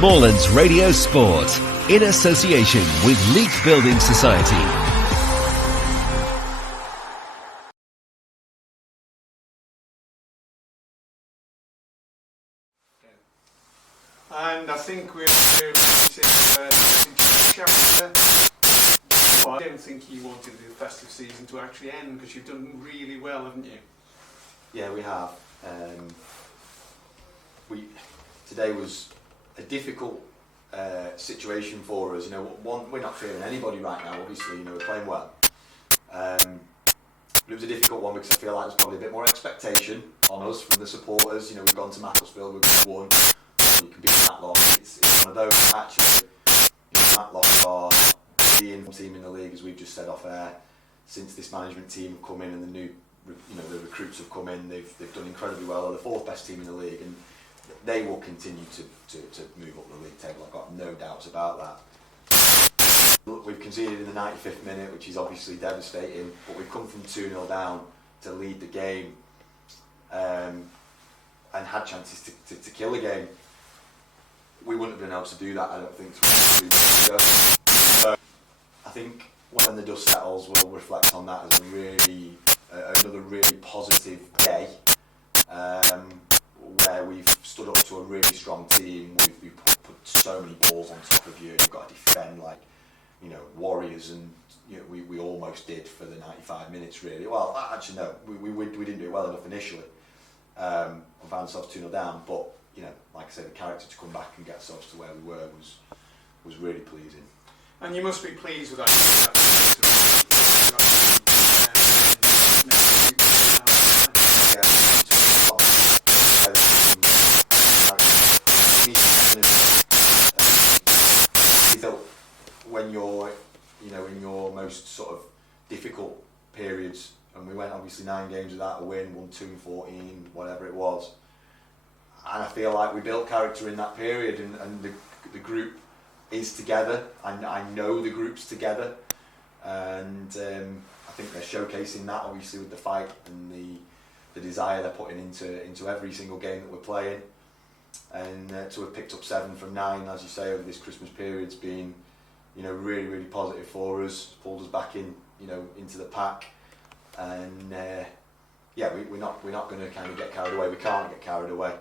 Moorlands Radio Sport, in association with Leek Building Society. And I think we're I don't think you wanted the festive season to actually end, because you've done really well, haven't you? Yeah, we have. Today was a difficult situation for us. You know, we're not fearing anybody right now. Obviously, you know, we're playing well. But it was a difficult one because I feel like there's probably a bit more expectation on us from the supporters. You know, we've gone to Macclesfield, we've won. You can beat Matlock. It's one of those matches. You know, Matlock are the team in the league, as we've just said off air. Since this management team have come in and the new, you know, the recruits have come in, they've done incredibly well. They're the fourth best team in the league, and they will continue to move up the league table. I've got no doubts about that. Look, we've conceded in the 95th minute, which is obviously devastating, but we've come from 2-0 down to lead the game, and had chances to kill the game. We wouldn't have been able to do that, I don't think, 3 weeks ago. So I think when the dust settles, we'll reflect on that as another really positive day, where we've stood up to a really strong team. We've put so many balls on top of you. You've got to defend like, you know, warriors, and you know, we almost did for the 95 minutes really. Well, actually no, we didn't do it well enough initially. We found ourselves 2-0 down, but you know, like I said, the character to come back and get ourselves to where we were was really pleasing. And you must be pleased with that. When you're, you know, in your most sort of difficult periods, and we went obviously 9 games without a win, won 2 and 14, whatever it was, and I feel like we built character in that period, and the group is together. I know the group's together, and I think they're showcasing that obviously with the fight and the desire they're putting into every single game that we're playing, and to have picked up 7 from 9, as you say, over this Christmas period's been, you know, really, really positive for us. Pulled us back in, you know, into the pack, and yeah, we're not going to kind of get carried away. We can't get carried away.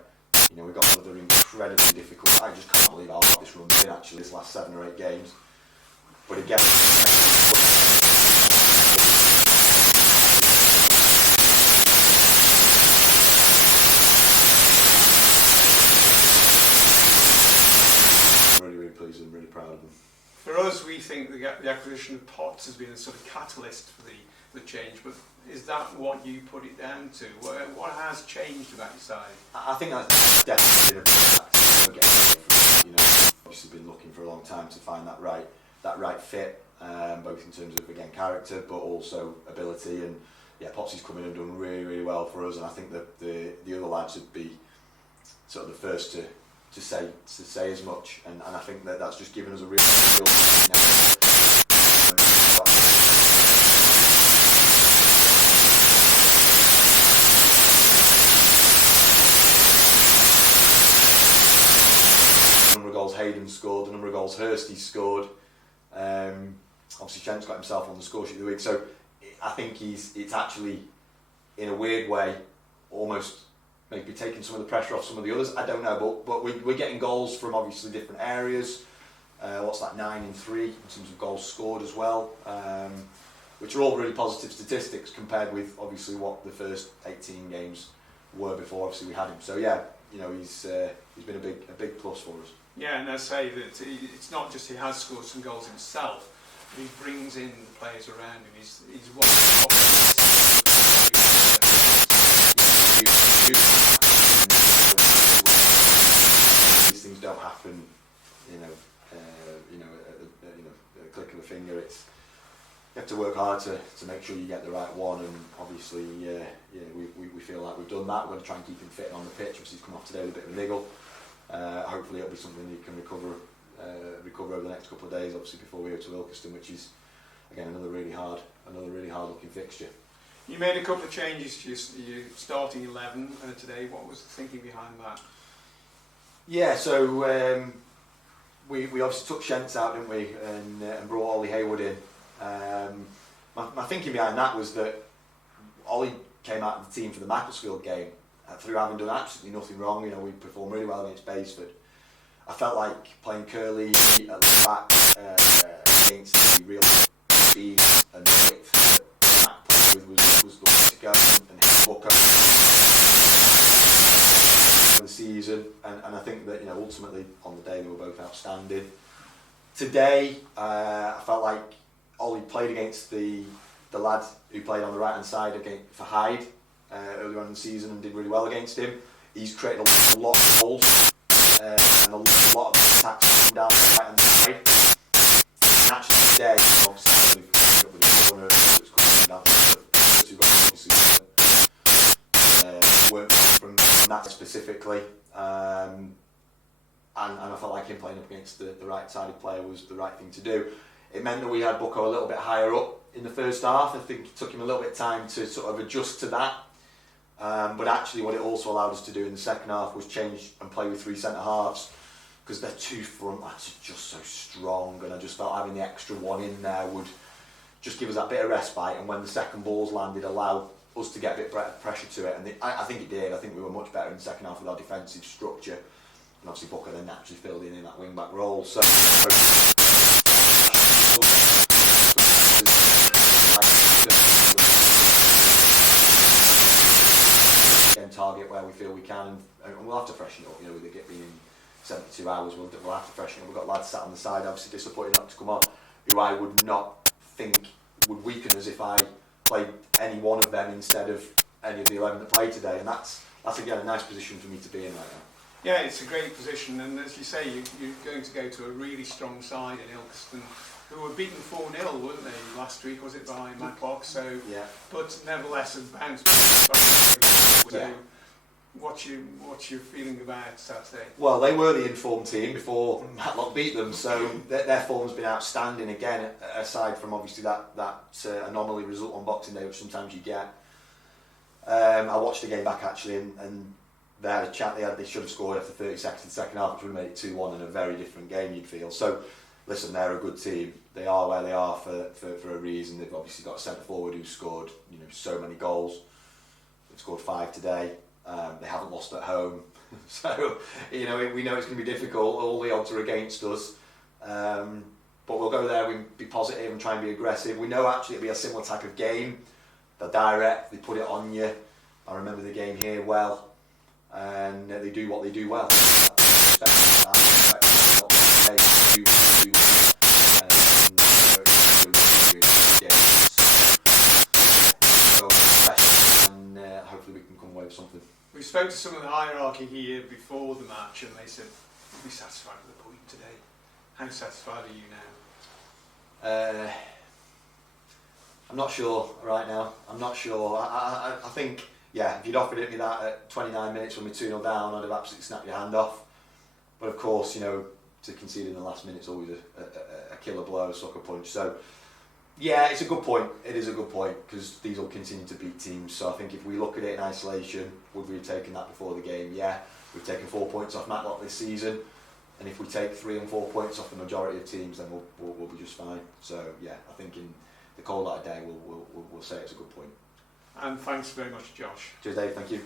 You know, we've got another incredibly difficult. I just can't believe how hard this run's been actually, this last 7 or 8 games. But again, really, really pleased and really proud of them. For us, we think the acquisition of Potts has been a sort of catalyst for the change, but is that what you put it down to? What has changed about your side? I think that's definitely been a big factor. Again, you know, obviously been looking for a long time to find that right fit, both in terms of, again, character, but also ability. And yeah, Potts has come in and done really, really well for us, and I think that the other lads would be sort of the first to say as much, and I think that's just given us a real the number of goals Hayden scored, the number of goals Hursty scored. Obviously Trent's got himself on the score sheet of the week, so I think it's actually, in a weird way, almost maybe taking some of the pressure off some of the others. I don't know, but we're getting goals from obviously different areas. What's that, 9 in 3 in terms of goals scored as well, which are all really positive statistics compared with obviously what the first 18 games were before obviously we had him. So yeah, you know, he's been a big plus for us. Yeah, and I say that it's not just he has scored some goals himself, but he brings in the players around him. He's one of the top These things don't happen, you know, at the click of a finger. You have to work hard to make sure you get the right one, and obviously, we feel like we've done that. We're going to try and keep him fit on the pitch. Obviously, he's come off today with a bit of a niggle. Hopefully, it'll be something he can recover over the next couple of days. Obviously, before we go to Ilkeston, which is again another really hard looking fixture. You made a couple of changes to your starting 11 today. What was the thinking behind that? Yeah, so we obviously took Shentz out, didn't we, and brought Ollie Hayward in. My thinking behind that was that Ollie came out of the team for the Macclesfield game through having done absolutely nothing wrong. You know, we performed really well against Basford. I felt like playing Curly at left back against the real speed and width that Matt played with was the way to go, and hit Booker for the season. And I think that, you know, ultimately on the day they were both outstanding. Today, I felt like Ollie played against the lad who played on the right hand side for Hyde earlier on in the season and did really well against him. He's created a lot of goals and a lot of attacks down the right hand side. And actually today, obviously, with the corner that's coming down the two goals, obviously weren't from that specifically. And I felt like him playing up against the right-sided player was the right thing to do. It meant that we had Bucko a little bit higher up in the first half. I think it took him a little bit of time to sort of adjust to that. But actually what it also allowed us to do in the second half was change and play with three centre-halves, because their two front lads are just so strong, and I just felt having the extra one in there would just give us that bit of respite, and when the second balls landed, allow us to get a bit of pressure to it. And I think it did. I think we were much better in the second half with our defensive structure. And obviously Booker then naturally filled in that wing back role. So again, target where we feel we can, and we'll have to freshen up. You know, with it being 72 hours, we'll have to freshen up. We've got lads sat on the side, obviously disappointed not to come on, who I would not think would weaken us if I played any one of them instead of any of the 11 that played today. And that's again a nice position for me to be in right now. Yeah, it's a great position, and as you say, you're going to go to a really strong side in Ilkeston, who were beaten 4-0, weren't they, last week, was it, by Matlock? So, yeah. But nevertheless, have bounced back. Yeah. What's your feeling about Saturday? Well, they were the informed team before Matlock beat them, so their form's been outstanding again, aside from obviously that anomaly result on Boxing Day, which sometimes you get. I watched the game back actually, and they had a chat. They should have scored after 30 seconds in the second half, which would have made it 2-1 and a very different game, you'd feel. So, listen, they're a good team. They are where they are for a reason. They've obviously got a centre forward who's scored, you know, so many goals. They've scored 5 today. They haven't lost at home, so you know we know it's going to be difficult. All the odds are against us, but we'll go there. We be positive and try and be aggressive. We know actually it'll be a similar type of game. They're direct. They put it on you. I remember the game here well. And they do what they do well. And hopefully we can come away with something. We spoke to some of the hierarchy here before the match, and they said, "We'll be satisfied with the point today." How satisfied are you now? I'm not sure right now. I'm not sure. I think. Yeah, if you'd offered it me that at 29 minutes when we're 2-0 down, I'd have absolutely snapped your hand off. But of course, you know, to concede in the last minute is always a killer blow, a sucker punch. So, yeah, it's a good point. It is a good point, because these will continue to beat teams. So I think if we look at it in isolation, would we have taken that before the game? Yeah, we've taken 4 points off Matlock this season. And if we take 3 and 4 points off the majority of teams, then we'll be just fine. So, yeah, I think in the cold light of day, we'll say it's a good point. And thanks very much, Josh. Cheers, Dave. Thank you.